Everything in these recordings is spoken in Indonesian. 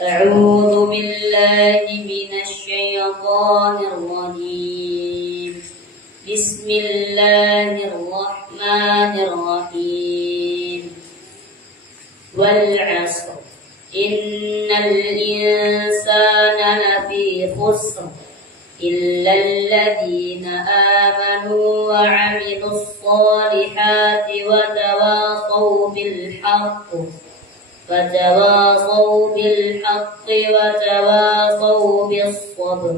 أعوذ بالله من الشيطان الرجيم. بسم الله الرحمن الرحيم. والعصر إن الإنسان لفي خسر إلا الذين آمنوا وعملوا الصالحات وتواصوا بالحق وتواصوا بالصبر.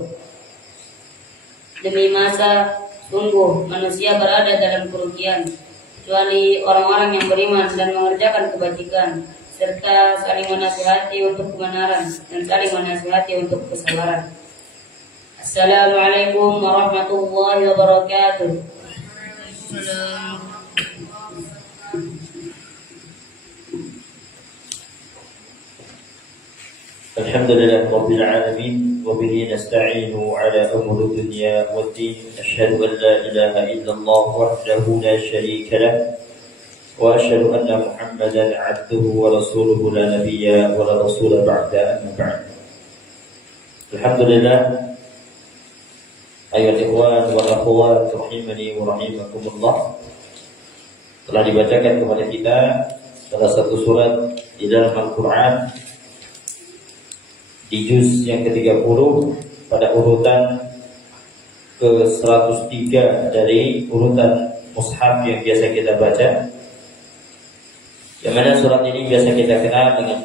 Demi masa sungguh manusia berada dalam kerugian kecuali orang-orang yang beriman dan mengerjakan kebajikan serta saling menasihati untuk kebenaran dan saling menasihati untuk kesabaran. Assalamualaikum warahmatullahi wabarakatuh. Alhamdulillah Rabbil Alamin wa bihi nasta'inu ala umuri dunya waddin. Asyhadu an la ilaha illallah wahdahu la syarika lah wa asyhadu anna Muhammadan 'abduhu wa rasuluhu la nabiyya wa la rasula ba'da, amma ba'd. Alhamdulillah ayat ikhwan wa akhwat rahimani wa rahimakumullah, telah dibacakan kepada kita salah satu surat di dalam Al-Qur'an di juz yang ke-30 pada urutan ke-103 dari urutan mushaf yang biasa kita baca, yang mana surat ini biasa kita kenal dengan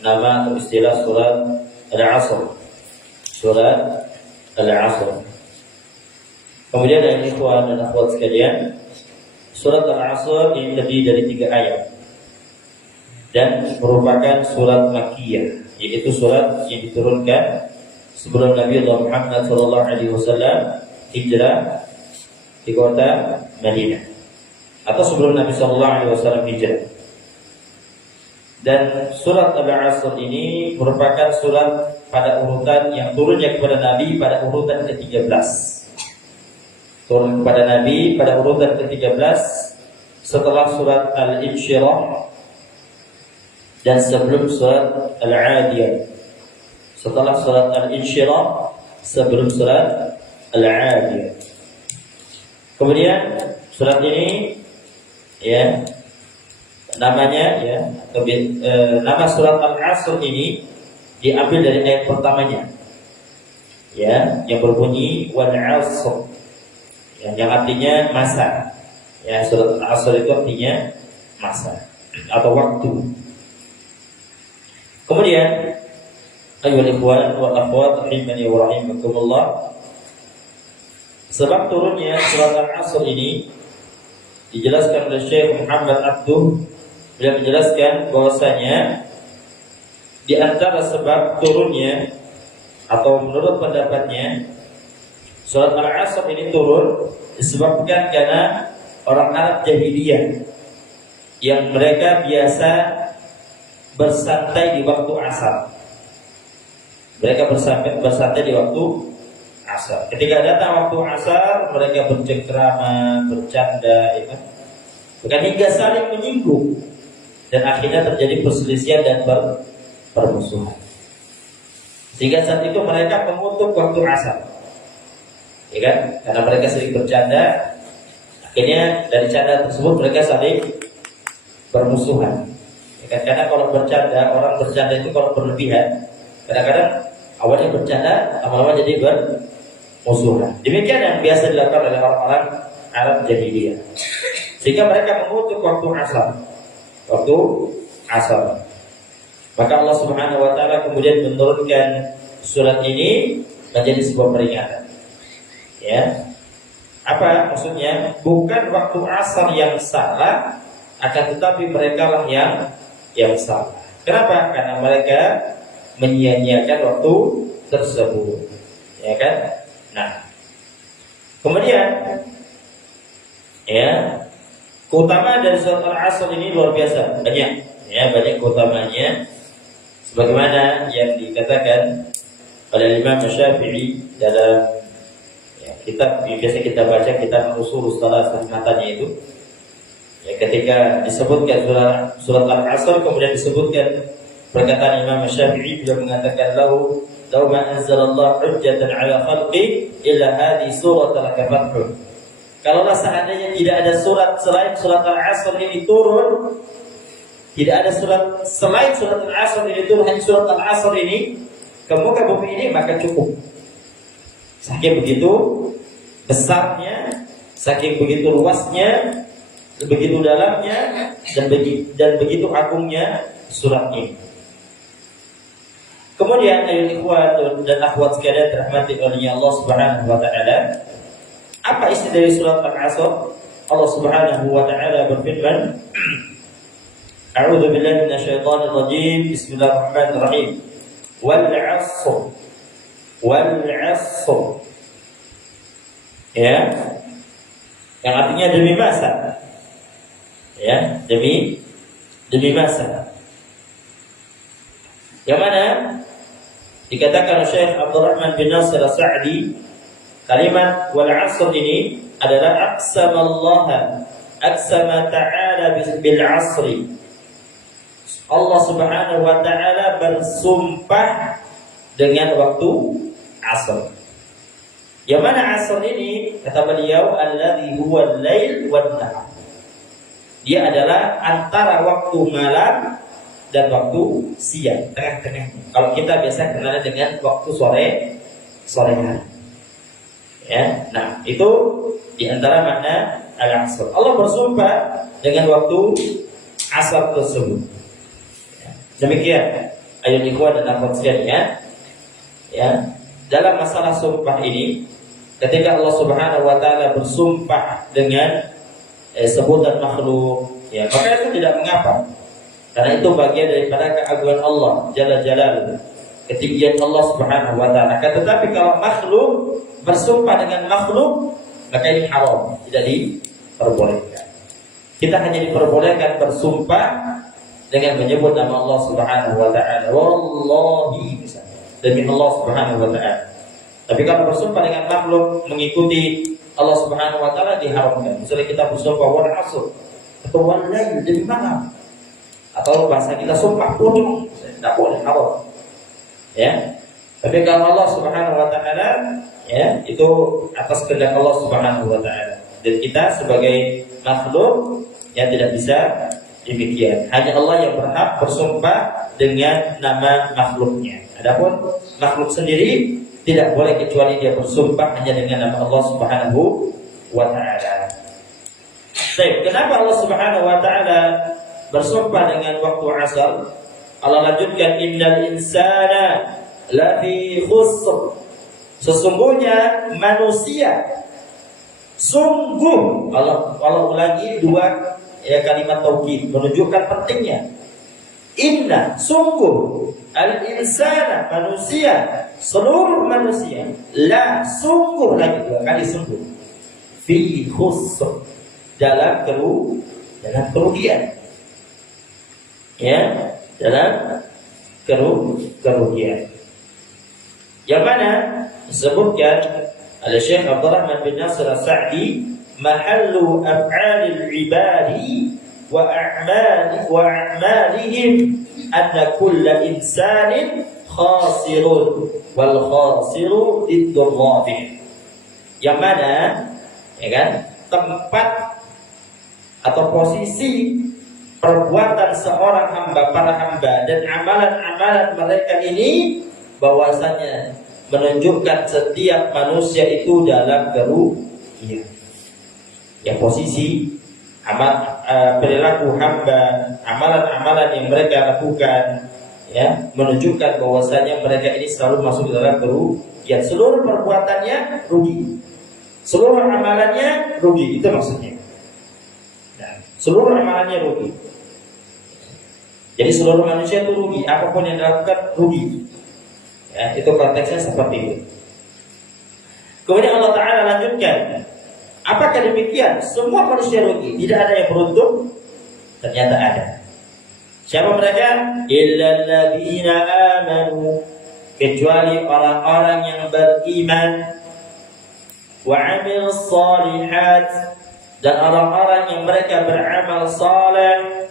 nama atau istilah surat Al-Asr. Surat Al-Asr. Kemudian dari ikhwan dan akhwat sekalian, surat Al-Asr ini terdiri dari 3 ayat dan merupakan surat Makkiyah, yaitu surat yang diturunkan sebelum Nabi Muhammad SAW hijrah di kota Madinah, atau sebelum Nabi SAW hijrah. Dan surat Al-Asr ini merupakan surat pada urutan yang turunnya kepada Nabi pada urutan ke-13. Turun kepada Nabi pada urutan ke-13 setelah surat Al-Insyirah dan sebelum surat Al-Adiyah. Setelah surat Al-Insyirah, sebelum surat Al-Adiyah. Kemudian surat ini ya namanya ya nama surat Al-Asr ini diambil dari ayat pertamanya ya, yang berbunyi wal 'asr ya, yang artinya masa. Ya, surat Al-Asr itu artinya masa atau waktu. Kemudian ayyuhal ikhwan wal akhwat rahimani wa rahimakumullah, sebab turunnya surat Al-Asr ini dijelaskan oleh Syekh Muhammad Abduh. Beliau menjelaskan bahwasanya di antara sebab turunnya atau menurut pendapatnya surat Al-Asr ini turun disebabkan karena orang Arab jahiliyah yang mereka biasa bersantai di waktu asar. Mereka bersantai di waktu asar. Ketika datang waktu asar, mereka bercengkrama, bercanda, ya kan? Bukan hingga saling menyinggung, dan akhirnya terjadi perselisihan dan permusuhan. Sehingga saat itu mereka mengutuk waktu asar, ya kan? Karena mereka sering bercanda, akhirnya dari canda tersebut mereka saling bermusuhan. Karena kalau bercanda, orang bercanda itu kalau berlebihan, kadang-kadang awalnya bercanda, lama-lama jadi bermusuhan. Demikian yang biasa dilakukan oleh orang-orang Arab jahiliyah. Sehingga mereka mengutuk waktu asar. Waktu asar. Maka Allah Subhanahu wa taala kemudian menurunkan surat ini menjadi sebuah peringatan. Ya. Apa maksudnya? Bukan waktu asar yang salah, akan tetapi mereka lah yang salah. Kenapa? Karena mereka menyia-nyiakan waktu tersebut, ya kan? Nah, kemudian ya, keutamaan dari surat Al-Asr ini luar biasa, banyak, ya, banyak keutamaannya. Sebagaimana yang dikatakan oleh Imam Syafi'i dalam kitab yang biasa kita baca, kitab Ushul Shalah, matanya itu, Ya, ketika disebutkan surat Al-Asr, kemudian disebutkan perkataan Imam Syafi'i, beliau mengatakan lau ma anzalallahu hujjatan ala khalqi illa hadhi surat al-kafathu. Kalaulah seandainya tidak ada surat selain surat Al-Asr ini turun, tidak ada surat selain surat Al-Asr ini turun, hanya surat Al-Asr ini ke muka bumi ini, maka cukup. Saking begitu besarnya, saking begitu luasnya, begitu dalamnya, dan begitu agungnya surat ini. Kemudian ayat ikhwan dan akhwat sekalian dirahmati oleh Allah Subhanahu wa taala, apa isi dari surat Al-Asr? Allah Subhanahu wa taala berfirman, A'udzu billahi minasyaitonir rajim. Bismillahirrahmanirrahim. Wal 'ashr. Wal 'ashr. Ya. Yang artinya demi masa. Ya, demi masa. Yang mana dikatakan Syekh Abdurrahman bin Nasir As-Sa'di, kalimat wal 'ashr ini adalah aqsama ta'ala bil 'asri. Allah Subhanahu wa taala bersumpah dengan waktu asar. Yang mana asar ini, kata beliau, alladzi huwa al-lail wan nahar. Dia adalah antara waktu malam dan waktu siang, tengah-tengah. Kalau kita biasa kenal dengan waktu sore hari. Ya, nah itu di antara makna al-asr. Allah bersumpah dengan waktu asar tersebut. Demikian ayat ikhwan dan akhwat sekalian, ya, dalam masalah sumpah ini, ketika Allah Subhanahu wa taala bersumpah dengan sebutan makhluk, ya, maka itu tidak mengapa. Karena itu bagian daripada keagungan Allah Jalla Jalaluhu, ketinggian Allah Subhanahu wa taala. Tetapi kalau makhluk bersumpah dengan makhluk, maka ini haram, tidak diperbolehkan. Kita hanya diperbolehkan bersumpah dengan menyebut nama Allah Subhanahu wa taala. Wallahi, demi Allah Subhanahu wa taala. Tapi kalau bersumpah dengan makhluk mengikuti Allah Subhanahu wa taala diharamkan. Misalnya kita bersumpah wal 'asr atau wal lail, demi malam. Atau bahasa kita sumpah pocong, tidak boleh, haram. Ya. Tapi kalau Allah Subhanahu wa taala, ya, itu atas kehendak Allah Subhanahu wa taala. Dan kita sebagai makhluk yang tidak bisa demikian. Hanya Allah yang berhak bersumpah dengan nama makhluknya. Adapun makhluk sendiri tidak boleh kecuali dia bersumpah hanya dengan nama Allah Subhanahu wa taala. Baik, kenapa Allah Subhanahu wa taala bersumpah dengan waktu asar? Allah lanjutkan, innal insana lafi khusr. Sesungguhnya manusia, sungguh, Allah ulangi dua kalimat taukid menunjukkan pentingnya. Inna, sungguh, al-insana, manusia, seluruh manusia, la, sungguh, lagi dua kali sungguh, fi khusr, dalam kerugian. Ya, dalam kerugian. Yang mana disebutkan oleh Syekh Abdurrahman bin Nasir As-Sa'di, mahallu af'alil ibadi wa a'malihim anna kulla insanin khasirun wal khasiru diddul rafi'. Yang mana, ya kan, tempat atau posisi perbuatan seorang hamba, para hamba, dan amalan-amalan mereka ini bahwasanya menunjukkan setiap manusia itu dalam kerugian. Ya, posisi perilaku hamba, amalan-amalan yang mereka lakukan, ya, menunjukkan bahwasanya mereka ini selalu masuk dalam kerugian. Seluruh perbuatannya rugi, seluruh amalannya rugi, itu maksudnya. Nah, seluruh amalannya rugi. Jadi seluruh manusia itu rugi, apapun yang dilakukan rugi. Ya, itu konteksnya seperti itu. Kemudian Allah Ta'ala lanjutkan, apakah demikian? Semua manusia rugi, tidak ada yang beruntung? Ternyata ada. Siapa mereka? Illal ladzina amanu, kecuali orang-orang yang beriman, wa 'amilus shalihat, dan orang-orang yang mereka beramal saleh,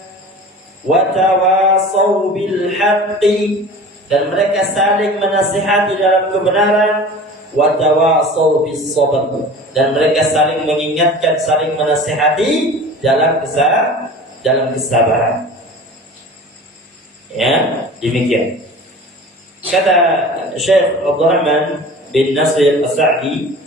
wa tawasaw bil haqqi, dan mereka saling menasihati dalam kebenaran, wa tawasaw bis sabr, dan mereka saling mengingatkan, saling menasihati dalam kesabaran. Ya, demikian. Kata Syekh Abdurrahman bin Nasir As-Sa'di,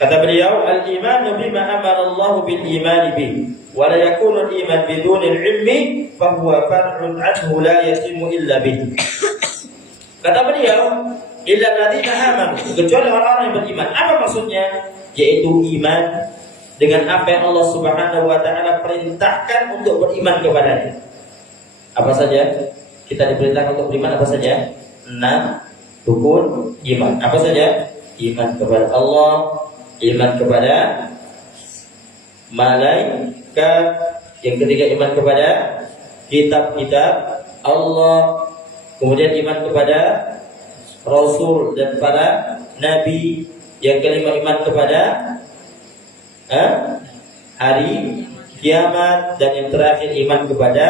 kata beliau, al-iman bima amara Allah bil iman bih, wa la yakunu al-iman bidun al-ilmi fa huwa far'un anhu la yatimu illa bih. Kata beliau, illa alladziina amanu, kecuali orang-orang yang beriman. Apa maksudnya? Yaitu iman dengan apa yang Allah Subhanahu wa taala perintahkan untuk beriman kepadanya. Apa saja? Kita diperintahkan untuk beriman apa saja? 6 rukun iman. Apa saja? Iman kepada Allah, iman kepada malaikat, yang ketiga iman kepada kitab-kitab Allah, kemudian iman kepada Rasul dan para Nabi, yang kelima iman kepada hari kiamat, dan yang terakhir iman kepada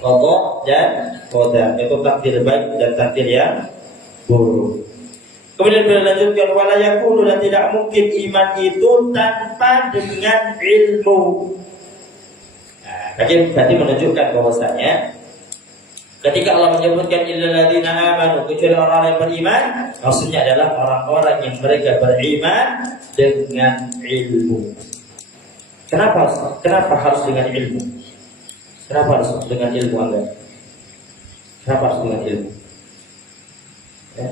qada dan qadar, itu takdir baik dan takdir yang buruk. Kemudian beliau lanjutkan, wala yakunu, dan tidak mungkin iman itu tanpa dengan ilmu. Nah, berarti menunjukkan bahwasanya ketika Allah menyebutkan illal ladzina amanu, kecuali orang yang beriman, maksudnya adalah orang-orang yang mereka beriman dengan ilmu. Kenapa harus dengan ilmu? Kenapa harus dengan ilmu Anda? Kenapa harus dengan ilmu? Ya.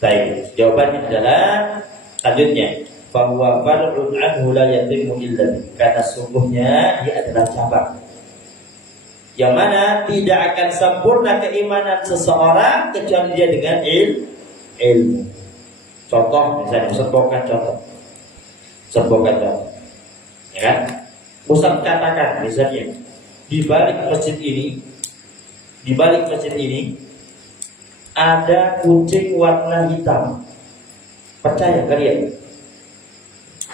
Baik, jawabannya adalah selanjutnya, bahwa far'un anhu la yatimu illa bih, karena sungguhnya dia adalah cabang yang mana tidak akan sempurna keimanan seseorang kecuali dia dengan ilmu. Contoh, misalnya sebutkan contoh. Ya kan? Ustaz katakan misalnya, di balik masjid ini ada kucing warna hitam. Percaya kalian?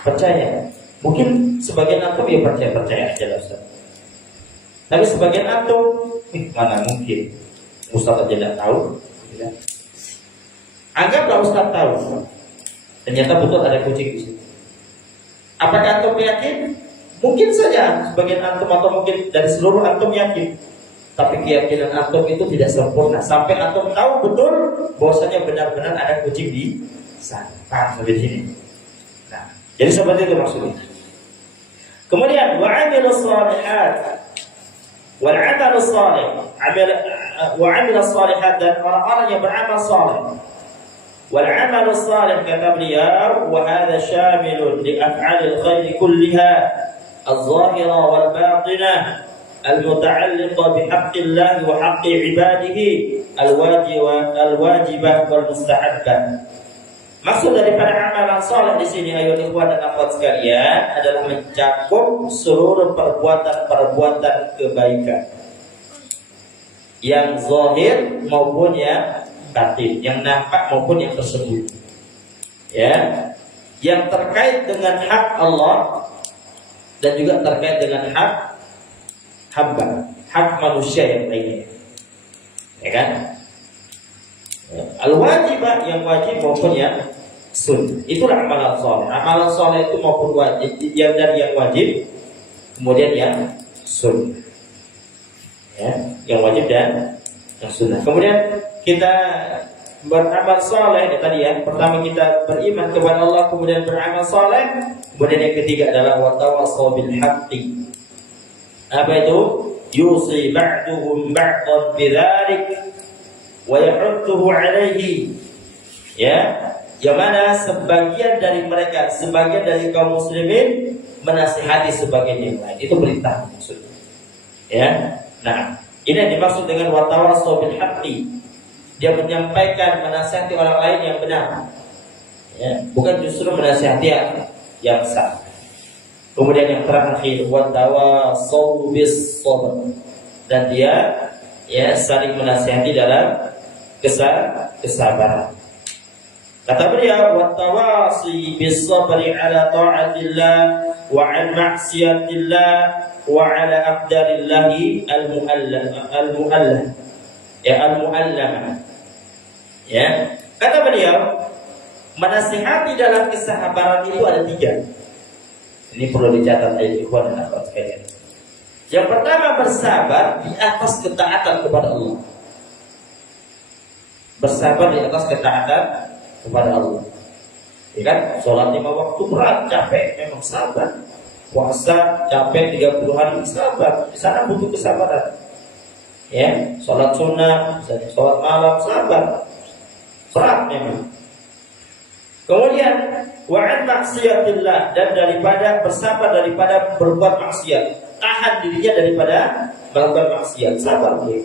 Percaya? Mungkin sebagian antum ya percaya aja lah Ustaz. Tapi sebagian antum, mana mungkin Ustaz aja tidak tahu. Ya. Anggaplah Ustaz tahu, ternyata betul ada kucing di situ. Apakah antum yakin? Mungkin saja sebagian antum atau mungkin dari seluruh antum yakin. Tapi keyakinan antum itu tidak sempurna sampai antum tahu betul bahwasanya benar-benar ada kucing di sana. Paham sampai sini? Nah, jadi seperti itu maksudnya. Kemudian wa'amilus shalihat wal 'amalus shalih, wa'amilus shalihat, dan orang-orang yang beramal saleh. Wal 'amalus shalih, kata beliau, wa hadha syamilun li af'alil khairi kulliha al-zahira wal batinah al-muta'alliqa bihaqqillah wa haqqi ibadihi al-wajibah wal mustahabbah. Maksud daripada amalan saleh di sini, ayo ikhwan dan akhwat sekalian, adalah mencakup seluruh perbuatan kebaikan, yang zahir maupun yang batin, yang nampak maupun yang tersembunyi. Ya, yang terkait dengan hak Allah dan juga terkait dengan hak hamba, hak manusia yang lainnya. Ya kan? Al-wajibah, yang wajib maupun yang sunnah. Itulah amalan soleh. Amalan soleh itu maupun wajib, yang dari yang wajib, kemudian yang sunnah. Ya, yang wajib dan yang sunnah. Kemudian kita beramal soleh, tadi ya. Pertama kita beriman kepada Allah, kemudian beramal soleh. Kemudian yang ketiga adalah watawassaw bil haqqi. Apa itu? Yusi ba'duhum ba'dan bidzalik wa yahudduhu alaihi. Ya, yang mana sebagian dari mereka, sebagian dari kaum muslimin menasihati sebagian yang lain. Itu perintah maksudnya. Ya. Nah, ini yang dimaksud dengan watawassaw bil haqqi. Dia menyampaikan, menasihati orang lain yang benar. Ya, bukan justru menasihati yang salah. Kemudian yang terakhir, watawassaw bis sabr. Dan dia saling menasihati dalam kesabaran. Kata beliau, "Wattawasi bis-sabri 'ala ta'atillah wa 'an ma'siyatillah wa 'ala aqdarillahi al-mu'allah." Ya, al-mu'allamah. Ya. Kata beliau, menasihati dalam kesabaran itu ada 3. Ini perlu dicatat oleh ikhwan dan akhwat sekalian. Yang pertama, bersabar di atas ketaatan kepada Allah. Bersabar di atas ketaatan kepada Allah. Ya kan? Sholat 5 waktu berat, capek, memang sabar. Puasa capek 30 hari, sabar. Di sana butuh kesabaran. Ya, sholat sunnah, misalnya sholat malam, sabar. Berat memang. Kemudian wa'an maksiatillah, dan daripada bersabar daripada berbuat maksiat, tahan dirinya daripada melakukan maksiat, sabar dia.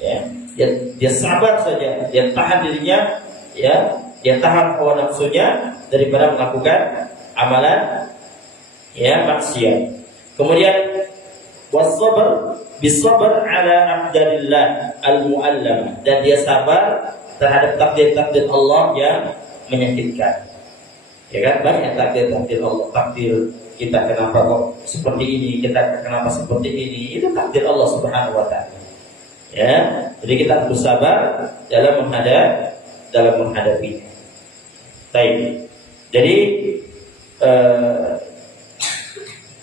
Ya, dia sabar saja, dia tahan dirinya, ya, dia tahan hawa nafsunya daripada melakukan amalan, ya, maksiat. Kemudian wasabr bisabr ala aqdarillah al-mu'allamah, dan dia sabar terhadap takdir-takdir Allah yang menyakitkan. Ya kan, banyak takdir-takdir Allah, takdir kita kenapa kok seperti ini, kita kenapa seperti ini, itu takdir Allah Subhanahu wa taala. Ya, jadi kita harus sabar dalam menghadapinya. Baik. Jadi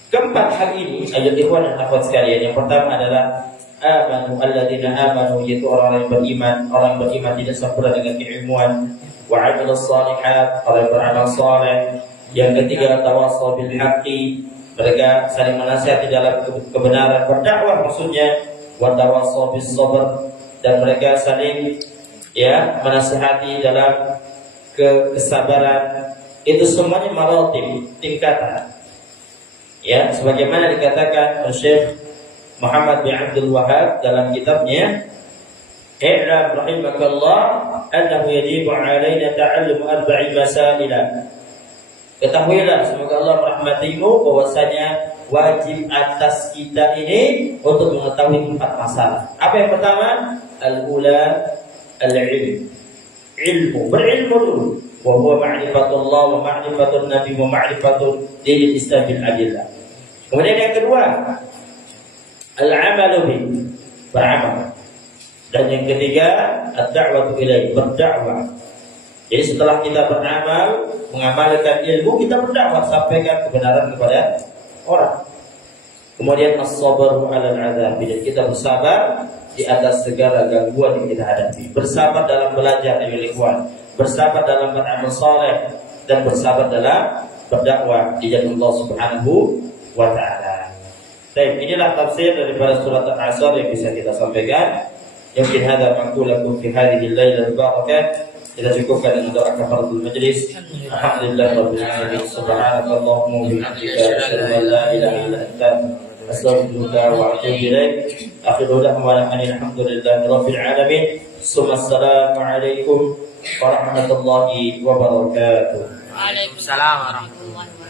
keempat hal ini, ayat ikhwan dan akhwat sekalian, yang pertama adalah amanu alladzina amanu, yaitu orang yang beriman. Orang yang beriman tidak sempurna dengan keilmuan. Wa 'amilus shalihat, orang yang beramal saleh. Yang ketiga, tawassaw bil haqqi, mereka saling menasihati dalam kebenaran, berdakwah maksudnya. Wa tawassaw bis sabr, dan mereka saling, ya, menasihati dalam kesabaran. Itu semuanya maratib, tingkatan. Ya, sebagaimana dikatakan oleh Syekh Muhammad bin Abdul Wahhab dalam kitabnya I'lam rahimakallah annahu yajibu 'alaina ta'allum arba'i masaila. Ketahuilah, semoga Allah merahmatimu, bahwasanya wajib atas kita ini untuk mengetahui 4 masalah. Apa yang pertama? Al-ula al-ilm. Ilmu, berilmu dulu. Wa huwa ma'rifatullah wa ma'rifatun nabi wa ma'rifatun dinil Islam bil adillah. Kemudian yang kedua, al-amalu bi, beramal. Dan yang ketiga, ad-da'watu ilaihi, berdakwah. Jadi setelah kita beramal, mengamalkan ilmu, kita berdakwah, sampaikan kebenaran kepada orang. Kemudian as-sabru 'alal 'adzab, dan kita bersabar di atas segala gangguan yang kita hadapi. Bersabar dalam belajar dengan ikhwan, bersabar dalam beramal saleh, dan bersabar dalam berdakwah di jalan Allah Subhanahu wa taala. Baik, inilah tafsir daripada surat Al-Asr yang bisa kita sampaikan. Mungkin hadza maqulakum fi hadhihi al-lailah al-barakah. Kita cukupkan dengan doa kafaratul majlis. Alhamdulillahirabbil alamin. Subhanakallahumma wa bihamdika asyhadu an la ilaha illa anta astaghfiruka wa atubu ilaik. Akhiru da'wana alhamdulillahirabbil alamin. Assalamu alaikum warahmatullahi wabarakatuh. Waalaikumsalam warahmatullahi wabarakatuh.